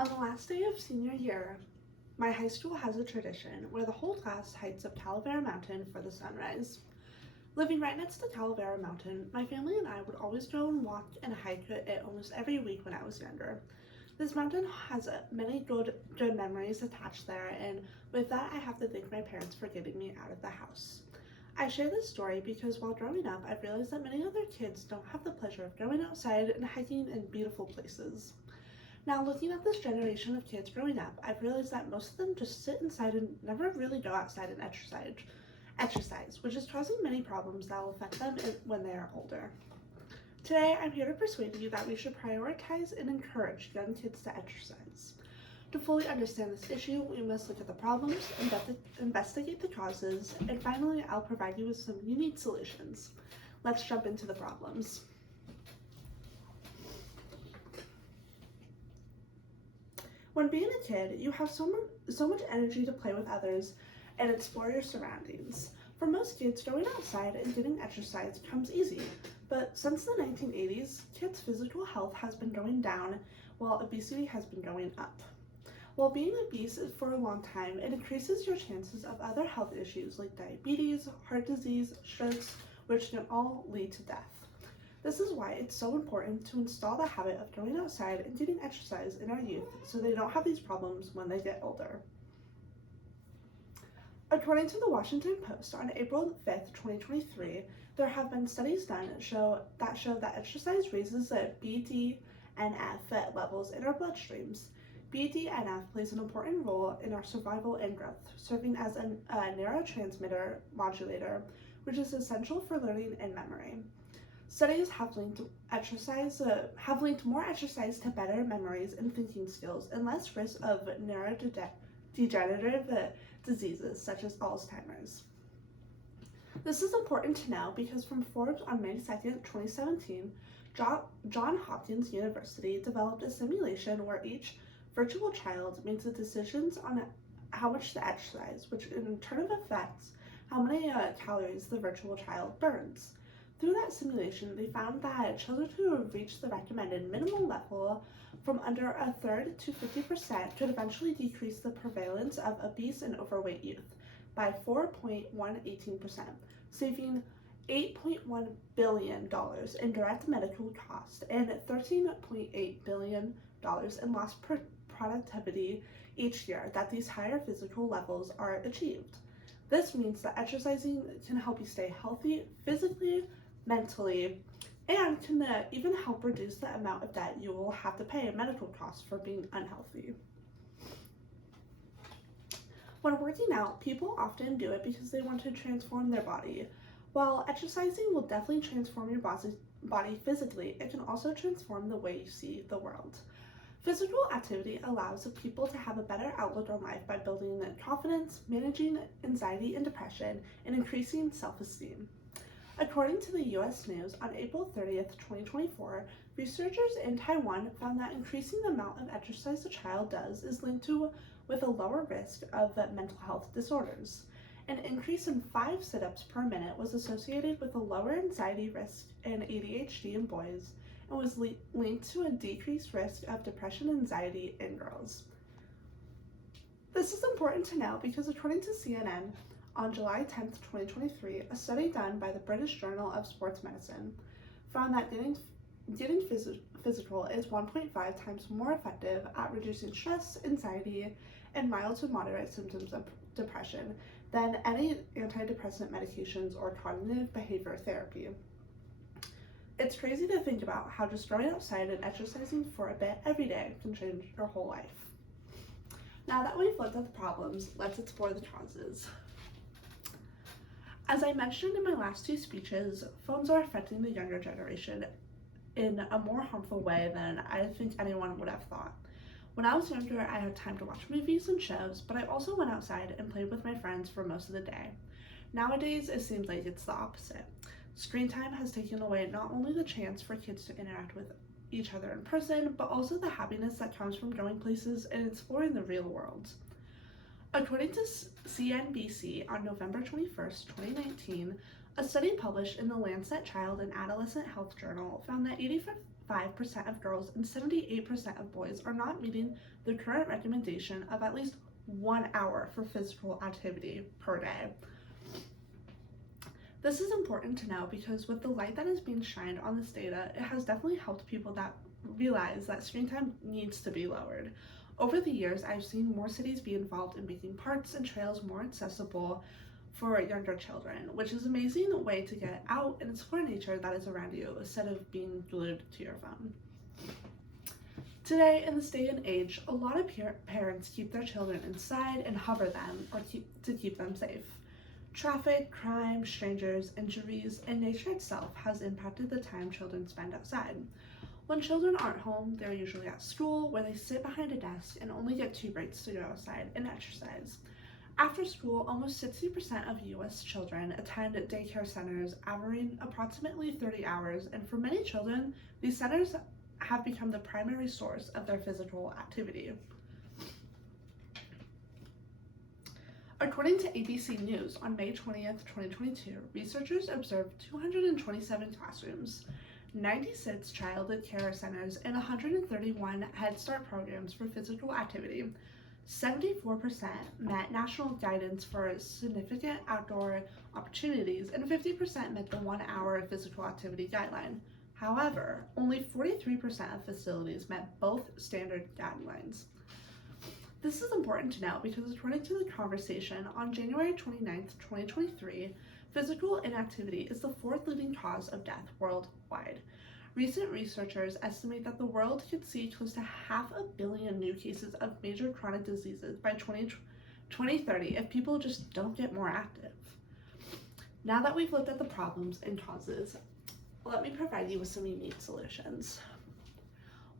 On the last day of senior year, my high school has a tradition where the whole class hikes up Calavera Mountain for the sunrise. Living right next to Calavera Mountain, my family and I would always go and walk and hike it almost every week when I was younger. This mountain has many good memories attached there, and with that, I have to thank my parents for getting me out of the house. I share this story because while growing up, I've realized that many other kids don't have the pleasure of going outside and hiking in beautiful places. Now, looking at this generation of kids growing up, I've realized that most of them just sit inside and never really go outside and exercise, which is causing many problems that will affect them when they are older. Today, I'm here to persuade you that we should prioritize and encourage young kids to exercise. To fully understand this issue, we must look at the problems, investigate the causes, and finally, I'll provide you with some unique solutions. Let's jump into the problems. When being a kid, you have so much energy to play with others and explore your surroundings. For most kids, going outside and getting exercise comes easy, but since the 1980s, kids' physical health has been going down while obesity has been going up. While being obese for a long time, it increases your chances of other health issues like diabetes, heart disease, strokes, which can all lead to death. This is why it's so important to install the habit of going outside and getting exercise in our youth so they don't have these problems when they get older. According to the Washington Post on April 5th, 2023, there have been studies done that show that exercise raises the BDNF levels in our bloodstreams. BDNF plays an important role in our survival and growth, serving as a neurotransmitter modulator, which is essential for learning and memory. Studies have linked more exercise to better memories and thinking skills and less risk of neurodegenerative diseases such as Alzheimer's. This is important to know because from Forbes on May 2nd, 2017, Johns Hopkins University developed a simulation where each virtual child makes the decisions on how much to exercise, which in turn affects how many calories the virtual child burns. Through that simulation, they found that children who reached the recommended minimum level from under a third to 50% could eventually decrease the prevalence of obese and overweight youth by 4.118%, saving $8.1 billion in direct medical costs and $13.8 billion in lost productivity each year that these higher physical levels are achieved. This means that exercising can help you stay healthy physically, mentally, and can even help reduce the amount of debt you will have to pay in medical costs for being unhealthy. When working out, people often do it because they want to transform their body. While exercising will definitely transform your body physically, it can also transform the way you see the world. Physical activity allows people to have a better outlook on life by building confidence, managing anxiety and depression, and increasing self-esteem. According to the U.S. News, on April 30th, 2024, researchers in Taiwan found that increasing the amount of exercise a child does is linked with a lower risk of mental health disorders. An increase in 5 sit-ups per minute was associated with a lower anxiety risk in ADHD in boys and was linked to a decreased risk of depression and anxiety in girls. This is important to know because according to CNN, on July 10th, 2023, a study done by the British Journal of Sports Medicine found that getting physical is 1.5 times more effective at reducing stress, anxiety, and mild to moderate symptoms of depression than any antidepressant medications or cognitive behavior therapy. It's crazy to think about how just going outside and exercising for a bit every day can change your whole life. Now that we've looked at the problems, let's explore the causes. As I mentioned in my last 2 speeches, phones are affecting the younger generation in a more harmful way than I think anyone would have thought. When I was younger, I had time to watch movies and shows, but I also went outside and played with my friends for most of the day. Nowadays, it seems like it's the opposite. Screen time has taken away not only the chance for kids to interact with each other in person, but also the happiness that comes from going places and exploring the real world. According to CNBC on November 21st, 2019, a study published in the Lancet Child and Adolescent Health Journal found that 75% of girls and 78% of boys are not meeting the current recommendation of at least 1 hour for physical activity per day. This is important to know because with the light that is being shined on this data, it has definitely helped people that realize that screen time needs to be lowered. Over the years, I've seen more cities be involved in making parks and trails more accessible for younger children, which is an amazing way to get out and explore nature that is around you instead of being glued to your phone. Today, in this day and age, a lot of parents keep their children inside and hover them to keep them safe. Traffic, crime, strangers, injuries, and nature itself has impacted the time children spend outside. When children aren't home, they're usually at school where they sit behind a desk and only get 2 breaks to go outside and exercise. After school, almost 60% of U.S. children attend daycare centers, averaging approximately 30 hours, and for many children, these centers have become the primary source of their physical activity. According to ABC News, on May 20th, 2022, researchers observed 227 classrooms, 96 child care centers, and 131 Head Start programs for physical activity. 74% met national guidance for significant outdoor opportunities, and 50% met the 1 hour physical activity guideline. However, only 43% of facilities met both standard guidelines. This is important to know because according to The Conversation, on January 29th, 2023, physical inactivity is the 4th leading cause of death worldwide. Recent researchers estimate that the world could see close to 500 million new cases of major chronic diseases by 2030 if people just don't get more active. Now that we've looked at the problems and causes, let me provide you with some unique solutions.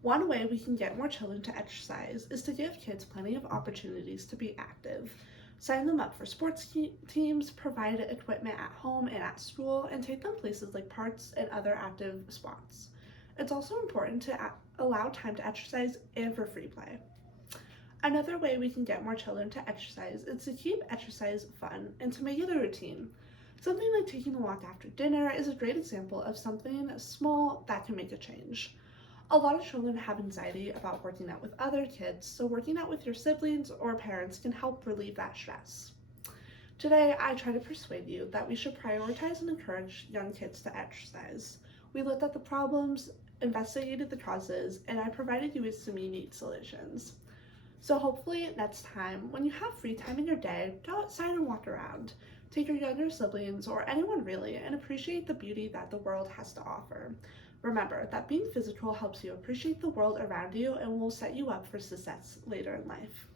One way we can get more children to exercise is to give kids plenty of opportunities to be active. Sign them up for sports teams, provide equipment at home and at school, and take them places like parks and other active spots. It's also important to allow time to exercise and for free play. Another way we can get more children to exercise is to keep exercise fun and to make it a routine. Something like taking a walk after dinner is a great example of something small that can make a change. A lot of children have anxiety about working out with other kids, so working out with your siblings or parents can help relieve that stress. Today, I try to persuade you that we should prioritize and encourage young kids to exercise. We looked at the problems, investigated the causes, and I provided you with some unique solutions. So hopefully next time, when you have free time in your day, go outside and walk around. Take your younger siblings or anyone really and appreciate the beauty that the world has to offer. Remember that being physical helps you appreciate the world around you and will set you up for success later in life.